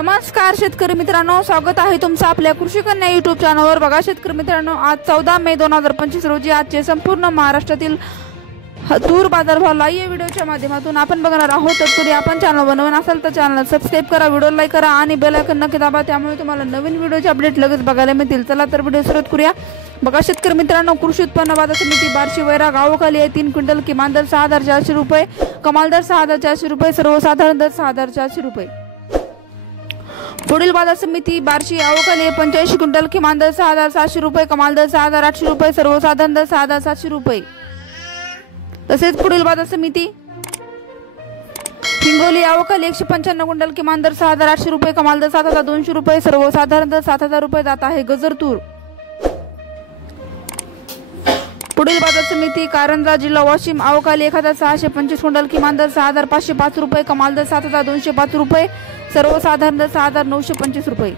नमस्कार शेतकरी मित्रांनो, स्वागत आहे तुमचं आपल्या कृषी कन्या यूट्यूब चॅनलवर। बघा शेतकरी मित्रांनो, आज 14 मे 2025 रोजी आजचे संपूर्ण महाराष्ट्रातील तूर बाजारभाव लाईव्ह व्हिडिओच्या माध्यमातून आपण बघणार आहोत। तत्पूर्वी आपण चॅनल बनवून असाल तर चॅनल सबस्क्राइब करा, व्हिडिओ लाईक करा आणि बेल आयकॉन नक्की दाबा, त्यामुळे तुम्हाला नवीन व्हिडिओचे अपडेट लगेच बघायला मिळतील। चला तर व्हिडिओ सुरू करूया। बघा शेतकरी मित्रांनो, कृषी उत्पन्न बाजार समिती बार्शी वैरा गावाखाली आहे। 3 क्विंटल किमान दर 6400 रुपये, कमाल दर 6400 रुपये, सर्वसाधारण दर 6400 रुपये। पुढील बाजार समिती बार्शी गावाखाली 85 क्विंटल किमान दर 6700 रुपये, कमाल दर 6800 रुपये, सर्वसाधारण दर 6700 रुपये। तसेच पुढील बाजार समिती हिंगोली गावाखाली 195 क्विंटल किमान दर 6800 रुपये, कमाल दर 7200 रुपये, सर्वसाधारण दर 7000 रुपये जात आहे गजर तूर। पुढील बाजार समिती कारंजा जिल्हा वाशिम गावाखाली 1625 क्विंटल किमान दर 6505 रुपये, कमाल दर 7205 रुपये, सर्वसाधारण दर 6925 रुपये।